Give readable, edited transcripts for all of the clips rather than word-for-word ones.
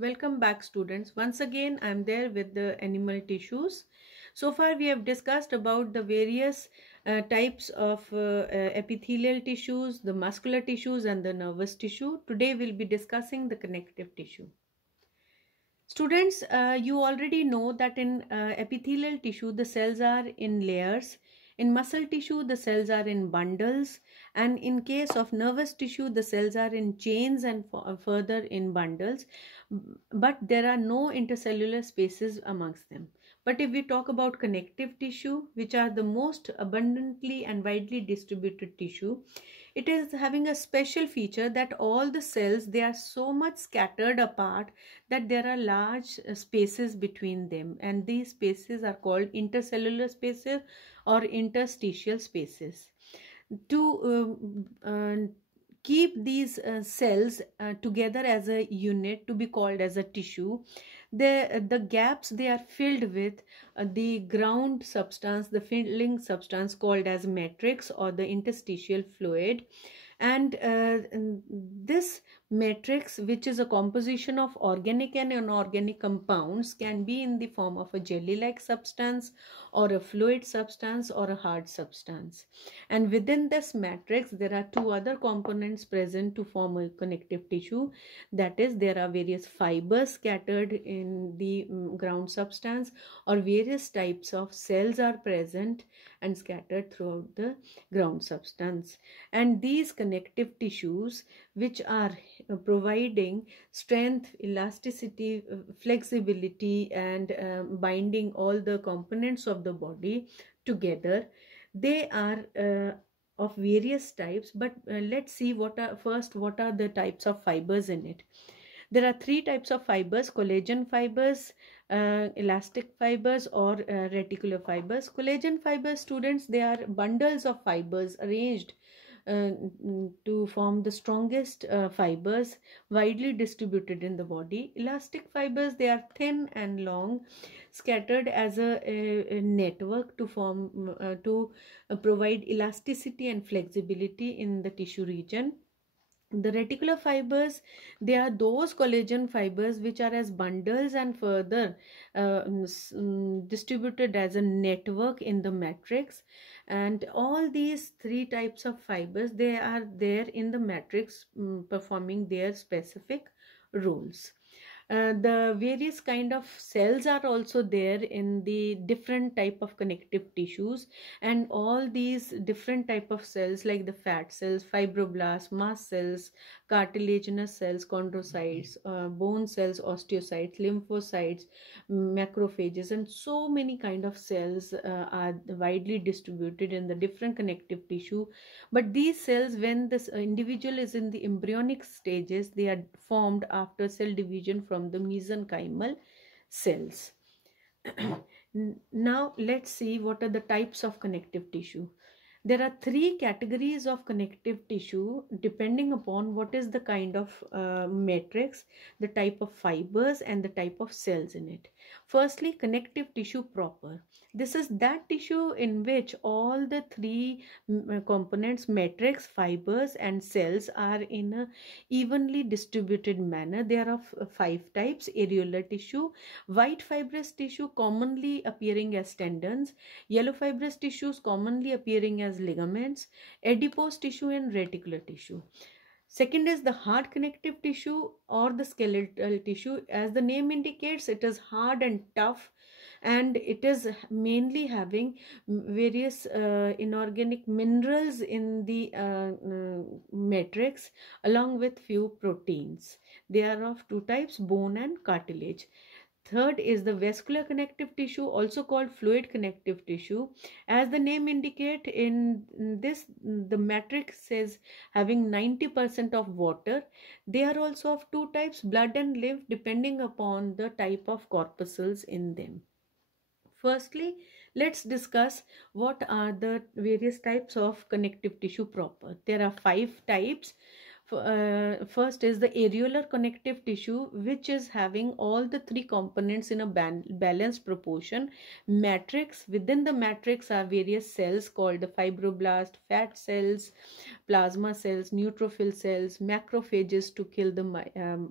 Welcome back, students. Once again, I'm there with the animal tissues. So far, we have discussed about the various types of epithelial tissues, the muscular tissues, and the nervous tissue. Today, we'll be discussing the connective tissue. Students, you already know that in epithelial tissue, the cells are in layers. In muscle tissue, the cells are in bundles. And in case of nervous tissue, the cells are in chains and further in bundles. But there are no intercellular spaces amongst them. But if we talk about connective tissue, which are the most abundantly and widely distributed tissue, it is having a special feature that all the cells, they are so much scattered apart that there are large spaces between them, and these spaces are called intercellular spaces or interstitial spaces. To keep these cells together as a unit to be called as a tissue, the gaps, they are filled with the ground substance, the filling substance called as matrix or the interstitial fluid. And this matrix, which is a composition of organic and inorganic compounds, can be in the form of a jelly-like substance or a fluid substance or a hard substance. And within this matrix, there are two other components present to form a connective tissue. That is, there are various fibers scattered in the ground substance, or various types of cells are present and scattered throughout the ground substance. And these connective tissues, which are providing strength, elasticity, flexibility, and binding all the components of the body together, they are of various types. But let's see what are the types of fibers in it. There are three types of fibers: collagen fibers, elastic fibers, or reticular fibers. Collagen fibers, students, they are bundles of fibers arranged to form the strongest fibers widely distributed in the body. Elastic fibers, they are thin and long, scattered as a network to form to provide elasticity and flexibility in the tissue region. The reticular fibers, they are those collagen fibers which are as bundles and further distributed as a network in the matrix. And all these three types of fibers, they are there in the matrix, performing their specific roles. The various kind of cells are also there in the different type of connective tissues, and all these different type of cells, like the fat cells, fibroblasts, mast cells, cartilaginous cells, chondrocytes, bone cells, osteocytes, lymphocytes, macrophages, and so many kind of cells are widely distributed in the different connective tissue. But these cells, when this individual is in the embryonic stages, they are formed after cell division from the mesenchymal cells. Now let's see what are the types of connective tissue. There are three categories of connective tissue depending upon what is the kind of matrix, the type of fibers, and the type of cells in it. Firstly, connective tissue proper. This is that tissue in which all the three components, matrix, fibers, and cells, are in a evenly distributed manner. They are of five types: areolar tissue, white fibrous tissue commonly appearing as tendons, yellow fibrous tissues commonly appearing as ligaments, adipose tissue, and reticular tissue. Second is the hard connective tissue or the skeletal tissue. As the name indicates, it is hard and tough, and it is mainly having various inorganic minerals in the matrix, along with few proteins. They are of two types: bone and cartilage. Third is the vascular connective tissue, also called fluid connective tissue. As the name indicate, in this, the matrix is having 90% of water. They are also of two types: blood and lymph, depending upon the type of corpuscles in them. Firstly, let's discuss what are the various types of connective tissue proper. There are five types. First is the areolar connective tissue, which is having all the three components in a balanced proportion. Matrix, within the matrix are various cells called the fibroblast, fat cells, plasma cells, neutrophil cells, macrophages to kill the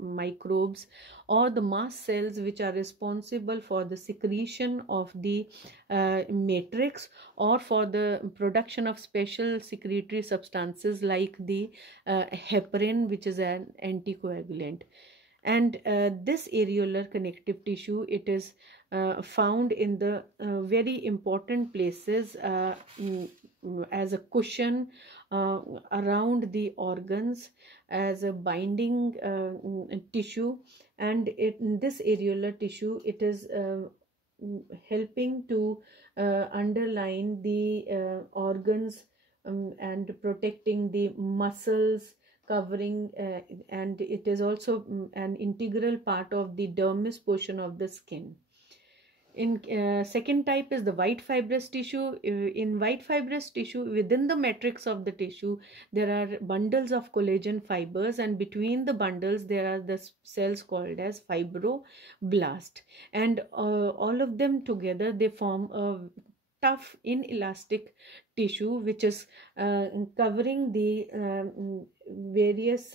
microbes, or the mast cells which are responsible for the secretion of the matrix, or for the production of special secretory substances like the heparin, which is an anticoagulant. And this areolar connective tissue, it is found in the very important places as a cushion around the organs, as a binding tissue. And in this areolar tissue, it is helping to underline the organs, and protecting the muscles, covering, and it is also an integral part of the dermis portion of the skin. In second type is the white fibrous tissue. In white fibrous tissue, within the matrix of the tissue, there are bundles of collagen fibers, and between the bundles there are the cells called as fibroblast, and all of them together they form a tough inelastic tissue which is covering the various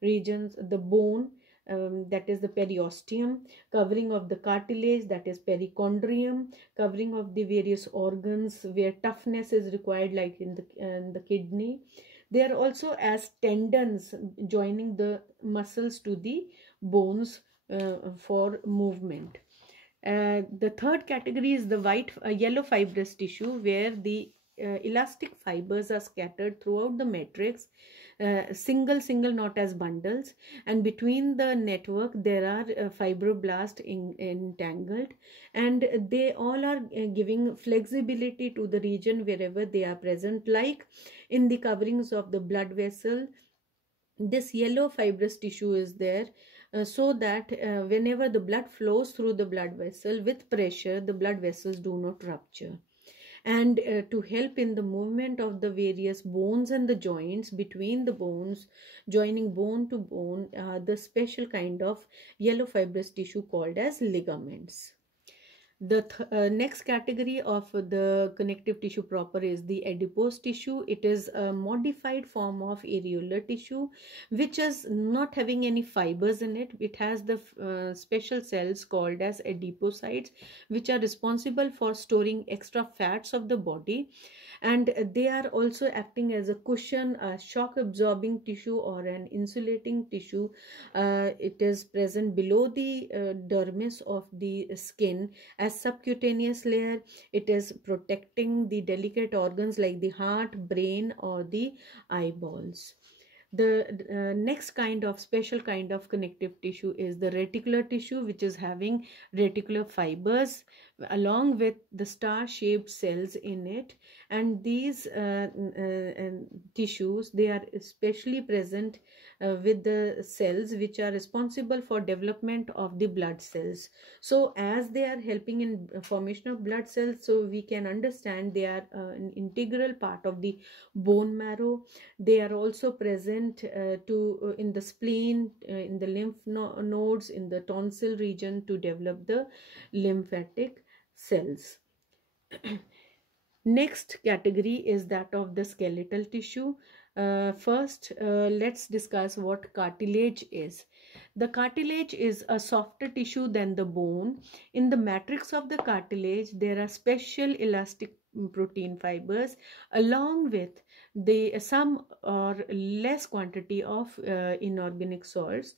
regions, the bone, that is the periosteum, covering of the cartilage, that is perichondrium, covering of the various organs where toughness is required, like in the kidney. They are also as tendons joining the muscles to the bones for movement. The third category is the yellow fibrous tissue, where the elastic fibers are scattered throughout the matrix, single, not as bundles, and between the network there are fibroblasts entangled, and they all are giving flexibility to the region wherever they are present, like in the coverings of the blood vessel. This yellow fibrous tissue is there so that whenever the blood flows through the blood vessel with pressure, the blood vessels do not rupture. And to help in the movement of the various bones and the joints between the bones, joining bone to bone, the special kind of yellow fibrous tissue called as ligaments. The next category of the connective tissue proper is the adipose tissue. It is a modified form of areolar tissue which is not having any fibers in it. It has the special cells called as adipocytes, which are responsible for storing extra fats of the body, and they are also acting as a cushion, a shock absorbing tissue, or an insulating tissue. It is present below the dermis of the skin as subcutaneous layer. It is protecting the delicate organs like the heart, brain, or the eyeballs. The next special kind of connective tissue is the reticular tissue, which is having reticular fibers along with the star-shaped cells in it. And these tissues, they are especially present with the cells which are responsible for development of the blood cells. So as they are helping in formation of blood cells, so we can understand they are an integral part of the bone marrow. They are also present in the spleen, in the lymph nodes, in the tonsil region to develop the lymphatic cells. Next category is that of the skeletal tissue. First, let's discuss what cartilage is. The cartilage is a softer tissue than the bone. In the matrix of the cartilage, there are special elastic protein fibers along with some or less quantity of inorganic salts.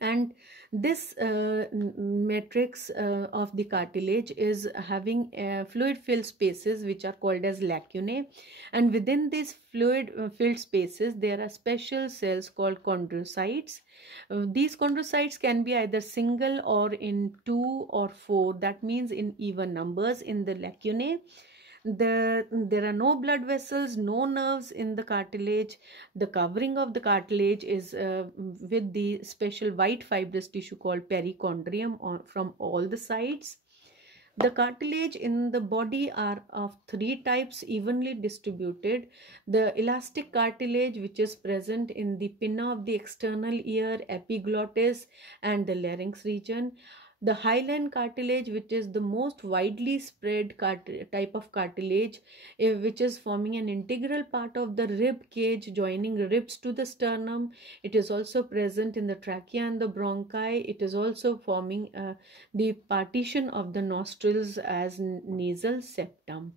And this matrix of the cartilage is having fluid filled spaces which are called as lacunae, and within these fluid filled spaces there are special cells called chondrocytes. These chondrocytes can be either single or in 2 or 4, that means in even numbers in the lacunae. There are no blood vessels, no nerves in the cartilage. The covering of the cartilage is with the special white fibrous tissue called perichondrium from all the sides. The cartilage in the body are of 3 types, evenly distributed. The elastic cartilage, which is present in the pinna of the external ear, epiglottis, and the larynx region. The hyaline cartilage, which is the most widely spread type of cartilage, which is forming an integral part of the rib cage, joining ribs to the sternum. It is also present in the trachea and the bronchi. It is also forming the partition of the nostrils as nasal septum.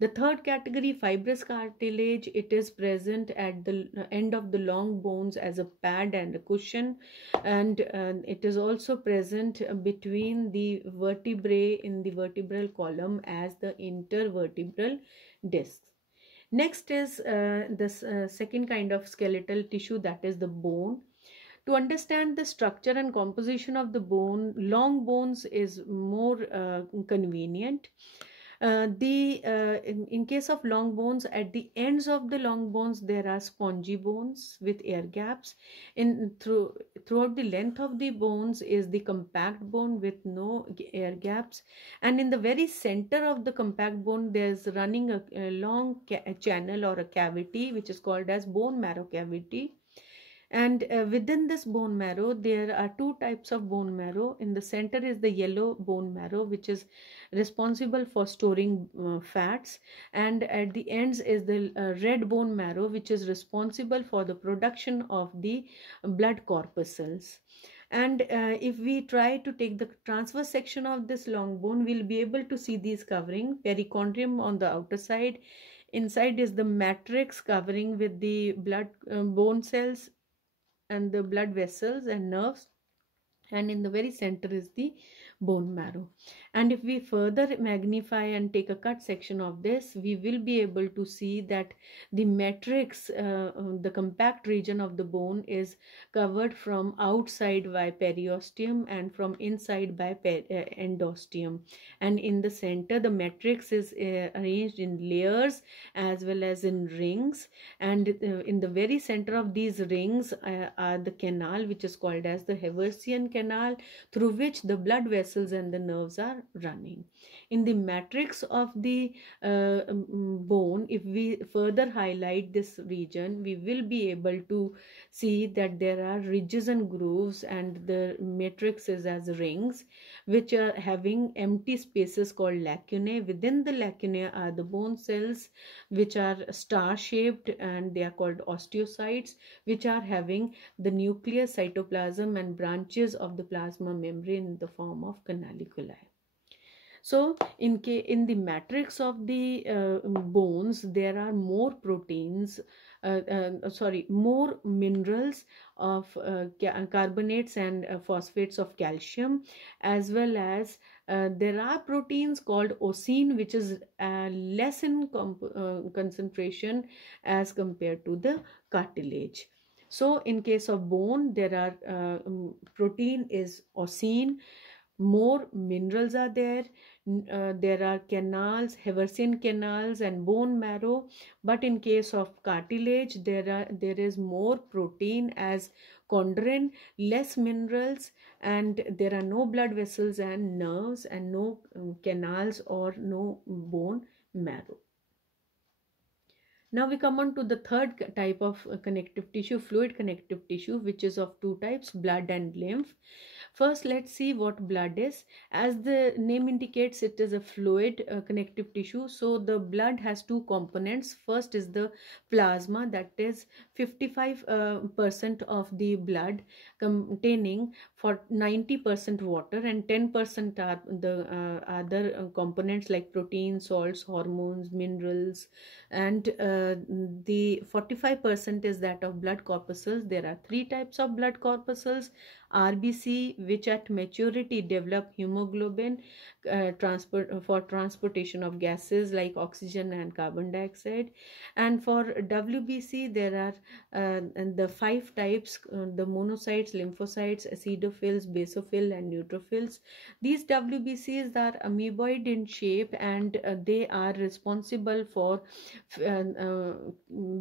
The third category, fibrous cartilage, it is present at the end of the long bones as a pad and a cushion, and it is also present between the vertebrae in the vertebral column as the intervertebral discs. Next is this second kind of skeletal tissue, that is the bone. To understand the structure and composition of the bone, long bones is more convenient. In case of long bones, at the ends of the long bones there are spongy bones with air gaps. Throughout the length of the bones is the compact bone with no air gaps, and in the very center of the compact bone there's running a long channel or a cavity which is called as bone marrow cavity. And within this bone marrow there are two types of bone marrow. In the center is the yellow bone marrow, which is responsible for storing fats, and at the ends is the red bone marrow, which is responsible for the production of the blood corpuscles. And if we try to take the transverse section of this long bone, we'll be able to see these covering: perichondrium on the outer side, inside is the matrix covering with the blood bone cells and the blood vessels and nerves, and in the very center is the bone marrow. And if we further magnify and take a cut section of this, we will be able to see that the matrix, the compact region of the bone, is covered from outside by periosteum and from inside by endosteum, and in the center the matrix is arranged in layers as well as in rings, and in the very center of these rings are the canal, which is called as the Haversian canal, through which the blood vessels and the nerves are running. In the matrix of the bone, if we further highlight this region, we will be able to see that there are ridges and grooves, and the matrix is as rings which are having empty spaces called lacunae. Within the lacunae are the bone cells which are star shaped, and they are called osteocytes, which are having the nucleus, cytoplasm and branches of the plasma membrane in the form of canaliculi. So in the matrix of the bones there are more proteins, more minerals of carbonates and phosphates of calcium, as well as there are proteins called osine, which is less in concentration as compared to the cartilage. So in case of bone, there are protein is osine, more minerals are there. There are canals, Haversian canals and bone marrow. But in case of cartilage, there is more protein as chondrin, less minerals, and there are no blood vessels and nerves, and no canals or no bone marrow. Now we come on to the third type of connective tissue, fluid connective tissue, which is of two types, blood and lymph. First, let's see what blood is. As the name indicates, it is a fluid connective tissue. So the blood has two components. First is the plasma, that is 55% of the blood, containing for 90% water, and 10% are the other components like proteins, salts, hormones, minerals, and the 45% is that of blood corpuscles. There are three types of blood corpuscles: RBC, which at maturity develop hemoglobin for transportation of gases like oxygen and carbon dioxide, and for WBC there are the five types, the monocytes, lymphocytes, acidophils, basophil and neutrophils. These WBCs are amoeboid in shape, and they are responsible for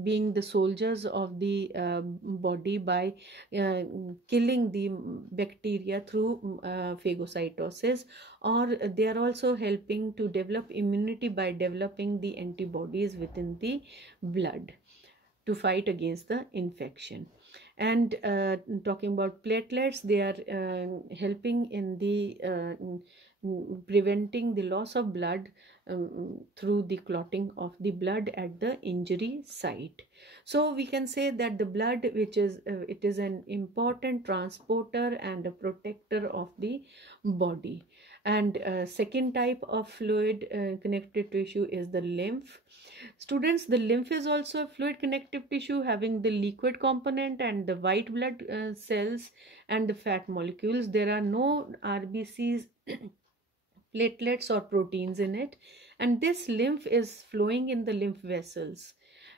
being the soldiers of the body by killing the bacteria through phagocytosis, or they are also helping to develop immunity by developing the antibodies within the blood to fight against the infection. And talking about platelets, they are helping in the preventing the loss of blood through the clotting of the blood at the injury site. So we can say that the blood, which is it is an important transporter and a protector of the body. And second type of fluid connective tissue is the lymph. Students, the lymph is also a fluid connective tissue having the liquid component and the white blood cells and the fat molecules. There are no RBCs, platelets or proteins in it, and this lymph is flowing in the lymph vessels.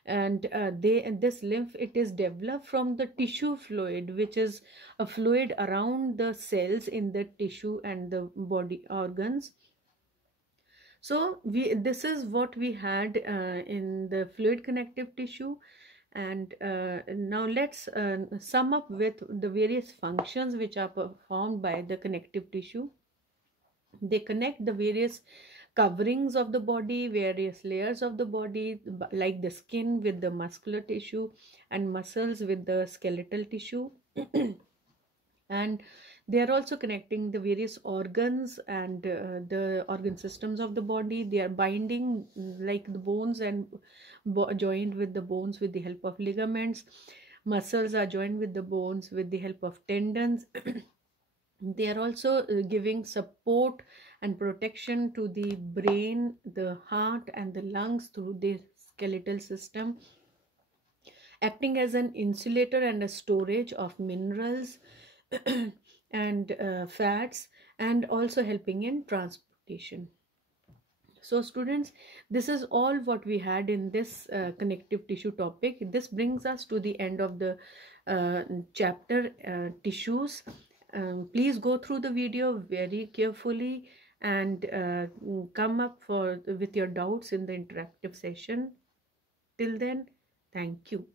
And this lymph, it is developed from the tissue fluid, which is a fluid around the cells in the tissue and the body organs. So this is what we had in the fluid connective tissue. And now let's sum up with the various functions which are performed by the connective tissue. They connect the various coverings of the body, various layers of the body, like the skin with the muscular tissue and muscles with the skeletal tissue. And they are also connecting the various organs and the organ systems of the body. They are binding like the bones and joined with the bones with the help of ligaments. Muscles are joined with the bones with the help of tendons. They are also giving support and protection to the brain, the heart and the lungs through the skeletal system, acting as an insulator and a storage of minerals and fats, and also helping in transportation. So students, this is all what we had in this connective tissue topic. This brings us to the end of the chapter tissues. Please go through the video very carefully and come up with your doubts in the interactive session. Till then, thank you.